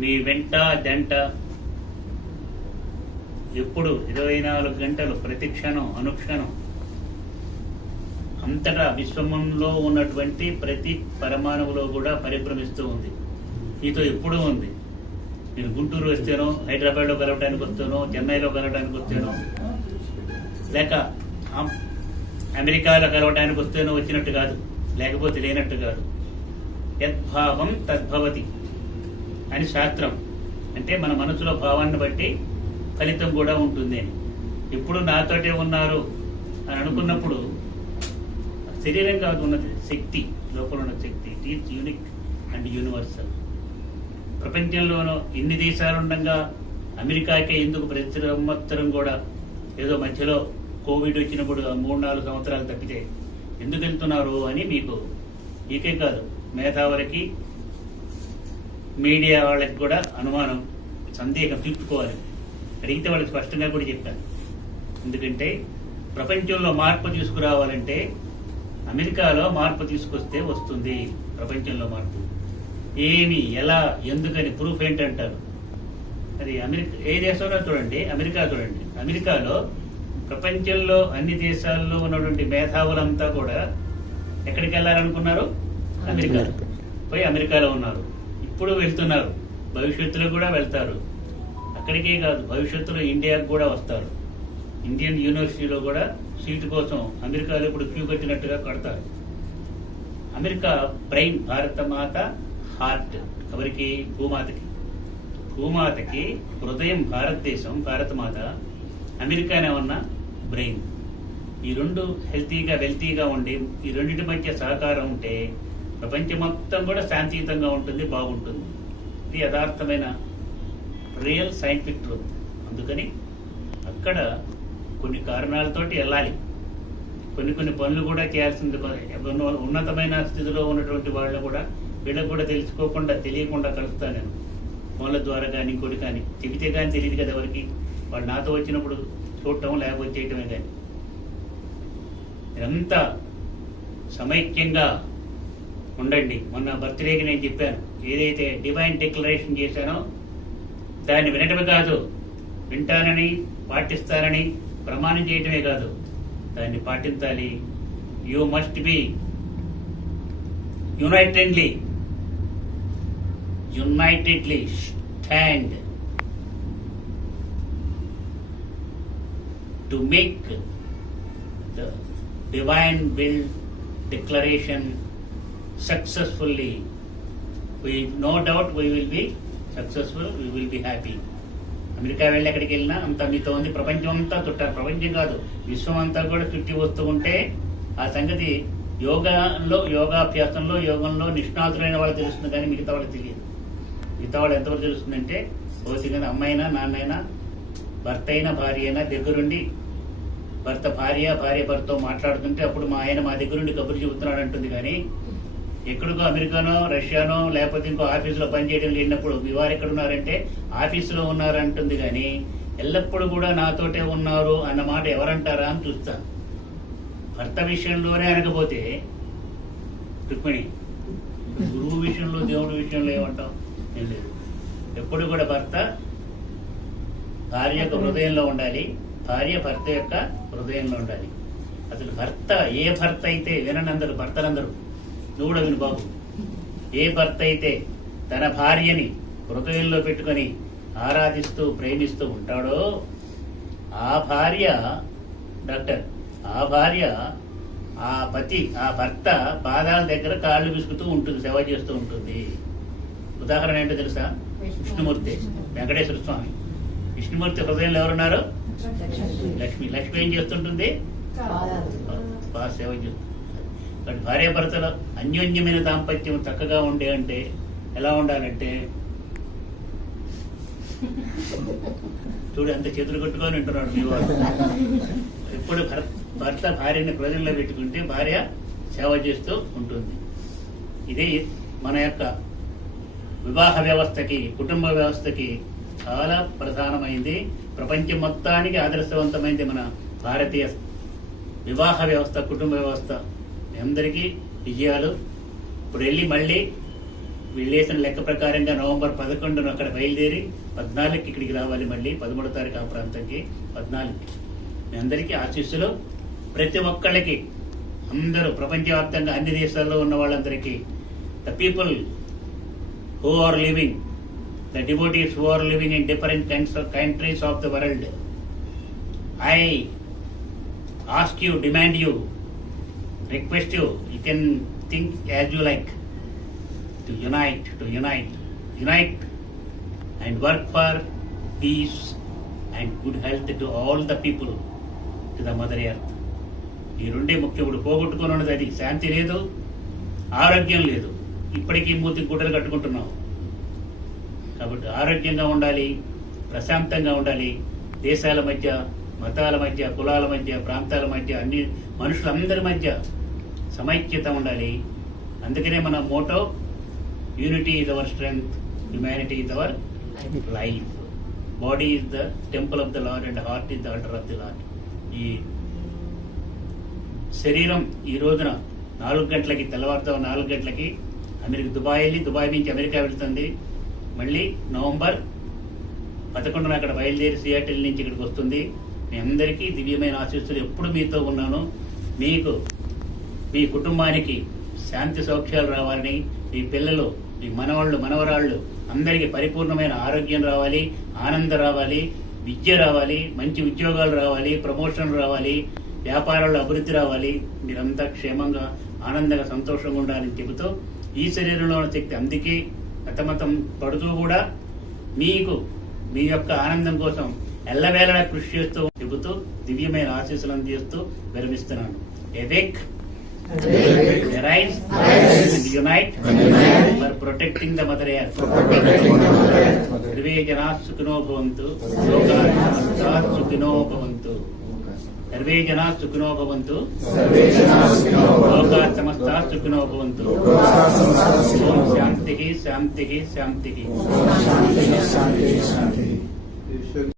మీ వెంట జంట ఎప్పుడు 24 గంటలు ప్రతి క్షణం అనుక్షణం అంతటా విశ్వమంలో ఉన్నటువంటి ప్రతి పరమాణువులో కూడా పరిభ్రమిస్తూ ఉంది. మీతో ఎప్పుడూ ఉంది. మీరు గుంటూరు వస్తేనో, హైదరాబాద్లో కలవడానికి వస్తేనో, చెన్నైలో కలవడానికి వస్తేనో, లేక అమెరికాలో కలవడానికి వస్తేనో వచ్చినట్టు కాదు, లేకపోతే లేనట్టు కాదు. యద్భావం తద్భవతి అని శాస్త్రం. అంటే మన మనసులో భావాన్ని బట్టి ఫలితం కూడా ఉంటుంది అని. ఇప్పుడు నాతోటే ఉన్నారు అని అనుకున్నప్పుడు శరీరం కాదు ఉన్నది, శక్తి, లోపల ఉన్న శక్తి. It is unique and universal. ప్రపంచంలోనూ ఎన్ని దేశాలు ఉండగా అమెరికాకే ఎందుకు ప్రతి సంవత్సరం కూడా ఏదో మధ్యలో కోవిడ్ వచ్చినప్పుడు 3-4 సంవత్సరాలు తప్పితే ఎందుకు వెళ్తున్నారు అని మీకే కాదు, మేధావులకి, మీడియా వాళ్ళకి కూడా అనుమానం, సందేహం తీర్చుకోవాలి. అడిగితే వాళ్ళకి స్పష్టంగా కూడా చెప్పాను. ఎందుకంటే ప్రపంచంలో మార్పు తీసుకురావాలంటే అమెరికాలో మార్పు తీసుకొస్తే వస్తుంది ప్రపంచంలో మార్పు. ఏమి, ఎలా, ఎందుకని ప్రూఫ్ ఏంటంటారు. అది ఏ దేశంలో చూడండి, అమెరికా చూడండి. అమెరికాలో ప్రపంచంలో అన్ని దేశాల్లో ఉన్నటువంటి మేధావులంతా కూడా ఎక్కడికి వెళ్ళాలనుకున్నారు? అమెరికా. పోయి అమెరికాలో ఉన్నారు. ఇప్పుడు వెళ్తున్నారు, భవిష్యత్తులో కూడా వెళ్తారు. అక్కడికే కాదు, భవిష్యత్తులో ఇండియాకు కూడా వస్తారు. ఇండియన్ యూనివర్సిటీలో కూడా సీటు కోసం అమెరికాలో ఇప్పుడు క్యూ కట్టినట్టుగా కడతారు. అమెరికా బ్రెయిన్, భారతమాత హార్ట్. ఎవరికి? భూమాతకి హృదయం భారతదేశం, భారతమాత. అమెరికానే ఉన్న బ్రెయిన్. ఈ రెండు హెల్తీగా వెల్తీగా ఉండి ఈ రెండింటి మధ్య సహకారం ఉంటే ప్రపంచం మొత్తం కూడా శాంతియుతంగా ఉంటుంది, బాగుంటుంది. ఇది యథార్థమైన రియల్ సైంటిఫిక్ ట్రూత్. అందుకని అక్కడ కొన్ని కారణాలతోటి వెళ్ళాలి. కొన్ని పనులు కూడా చేయాల్సింది. ఉన్నతమైన స్థితిలో ఉన్నటువంటి వాళ్ళు కూడా వీళ్ళకు కూడా తెలియకుండా కలుస్తాను నేను. ఫోన్ల ద్వారా కానీ ఇంకోటి కానీ. చెబితే కానీ తెలియదు కదా ఎవరికి. వాళ్ళు నాతో వచ్చినప్పుడు చూడటం, లేకపోతే చేయటమే. కానీ ఇదంతా సమైక్యంగా ఉండండి. మొన్న బర్త్డేకి నేను చెప్పాను, ఏదైతే డివైన్ డిక్లరేషన్ చేశానో దాన్ని వినటమే కాదు, వింటానని పాటిస్తానని ప్రమాణం చేయటమే కాదు, దాన్ని పాటించాలి. You must be unitedly stand to make the divine will declaration successfully. No doubt we will be successful, we will be happy. America వెళ్ళి ఎక్కడికి వెళ్ళినా అంతా మీతో ఉంది. ప్రపంచం అంతా చుట్టారు. ప్రపంచం కాదు, విశ్వం అంతా కూడా చుట్టి వస్తూ ఉంటే ఆ సంగతి యోగాభ్యాసంలో, యోగంలో నిష్ణాతులైన వాళ్ళు తెలుస్తుంది, కానీ మిగతా వాళ్ళకి తెలియదు. మిగతా వాళ్ళు ఎంతవరకు తెలుస్తుందంటే భౌతికంగా అమ్మాయినా, నాన్నైనా, భర్త అయినా, భార్య అయినా దగ్గరుండి, భార్య భర్తతో మాట్లాడుతుంటే అప్పుడు మా ఆయన మా దగ్గరుండి కబుర్లు చెబుతున్నాడు అంటుంది. కానీ ఎక్కడికో అమెరికానో, రష్యానో, లేకపోతే ఇంకో ఆఫీసులో పనిచేయడం లేనప్పుడు మీ వారు ఎక్కడున్నారంటే ఆఫీసులో ఉన్నారంటుంది. కానీ ఎల్లప్పుడూ కూడా నాతోటే ఉన్నారు అన్న మాట ఎవరంటారా అని చూస్తాను. భర్త విషయంలోనే అనకపోతే రుక్మిణి, గురువు విషయంలో, దేవుడి విషయంలో ఏమంటాం? ఏం లేదు. ఎప్పుడు కూడా భర్త భార్య యొక్క హృదయంలో ఉండాలి, భార్య భర్త యొక్క హృదయంలో ఉండాలి. అసలు ఏ భర్త అయితే, వినందరూ భర్తలందరూ, నువ్వు కూడా విను బాబు, ఏ భర్త అయితే తన భార్యని హృదయంలో పెట్టుకొని ఆరాధిస్తూ ప్రేమిస్తూ ఉంటాడో ఆ భార్య ఆ భర్త పాదాల దగ్గర కాళ్ళు విసుకుతూ ఉంటుంది, సేవ చేస్తూ ఉంటుంది. ఉదాహరణ ఏంటో తెలుసా? విష్ణుమూర్తి, వెంకటేశ్వర స్వామి. విష్ణుమూర్తి హృదయంలో ఎవరున్నారు? లక్ష్మి. లక్ష్మి ఏం చేస్తుంటుంది? బాగా సేవ చేస్తుంది. బట్ భార్యాభర్తల అన్యోన్యమైన దాంపత్యం చక్కగా ఉండే అంటే ఎలా ఉండాలంటే, చూడు ఎంత చేతులు కట్టుకొని వింటున్నాడు మీ వాడు. ఎప్పుడు భర్త భార్యని ప్రజల్లో పెట్టుకుంటే భార్య సేవ చేస్తూ ఉంటుంది. ఇదే మన యొక్క వివాహ వ్యవస్థకి, కుటుంబ వ్యవస్థకి చాలా ప్రధానమైంది. ప్రపంచం మొత్తానికి ఆదర్శవంతమైంది మన భారతీయ వివాహ వ్యవస్థ, కుటుంబ వ్యవస్థ. మీ అందరికీ విజయాలు. ఇప్పుడు వెళ్ళి మళ్ళీ వీళ్ళేసిన లెక్క ప్రకారంగా నవంబర్ 11న అక్కడ బయలుదేరి 14కి ఇక్కడికి రావాలి, మళ్ళీ 13వ తారీఖు ఆ ప్రాంతంకి, 14కి. మీ అందరికీ ఆశీస్సులు. ప్రతి ఒక్కళ్ళకి, అందరూ ప్రపంచవ్యాప్తంగా అన్ని దేశాల్లో ఉన్న వాళ్ళందరికీ, the people who are living, the devotees who are living in different countries of the world, I ask you, demand you, request you, you can think as you like, to unite and work for peace and good health to all the people, to the Mother Earth. ఈ రెండే ముఖ్యముడు. పోగొట్టుకుని ఉన్నది అది. శాంతి లేదు, ఆరోగ్యం లేదు. ఇప్పటికీ మూతి గుడ్డలు కట్టుకుంటున్నాం. కాబట్టి ఆరోగ్యంగా ఉండాలి, ప్రశాంతంగా ఉండాలి. దేశాల మధ్య, మతాల మధ్య, కులాల మధ్య, ప్రాంతాల మధ్య, అన్ని మనుషులందరి మధ్య సమైక్యత ఉండాలి. అందుకనే మన motto unity is our strength, humanity is our life. Body is the temple of the Lord and heart is the altar of the Lord. ఈ శరీరం ఈ రోజున 4 గంటలకి, తెల్లవారుతో 4 గంటలకి దుబాయ్ వెళ్ళి, దుబాయ్ నుంచి అమెరికా వెళ్తుంది. మళ్ళీ నవంబర్ 11న అక్కడ బయలుదేరి సియాటిల్ నుంచి ఇక్కడికి వస్తుంది. మీ అందరికీ దివ్యమైన ఆశీస్సులు. ఎప్పుడు మీతో ఉన్నాను. మీకు, మీ కుటుంబానికి శాంతి సౌఖ్యాలు రావాలని, మీ పిల్లలు, మీ మనవాళ్ళు, మనవరాళ్ళు అందరికీ పరిపూర్ణమైన ఆరోగ్యం రావాలి, ఆనందం రావాలి, విద్య రావాలి, మంచి ఉద్యోగాలు రావాలి, ప్రమోషన్లు రావాలి, వ్యాపారాల్లో అభివృద్ధి రావాలి. మీరంతా క్షేమంగా, ఆనందంగా, సంతోషంగా ఉండాలని చెబుతూ, ఈ శరీరంలో ఉన్న శక్తి అందుకే మతమతం పడుతూ కూడా మీకు మీ యొక్క ఆనందం కోసం ఎల్లవేళలా కృషి చేస్తూ చెబుతూ దివ్యమైన ఆశీస్సులు అందిస్తూ విరమిస్తున్నాను. Awake, arise, and unite for protecting the Mother Earth. Sarve janaः sukhiनो bhavantu, lokaः samasthaः sukhiनो bhavantu. Sarve janaः sukhiनो bhavantu, lokaः samasthaः sukhiनो bhavantu. Om shantiः shantiः shantiः.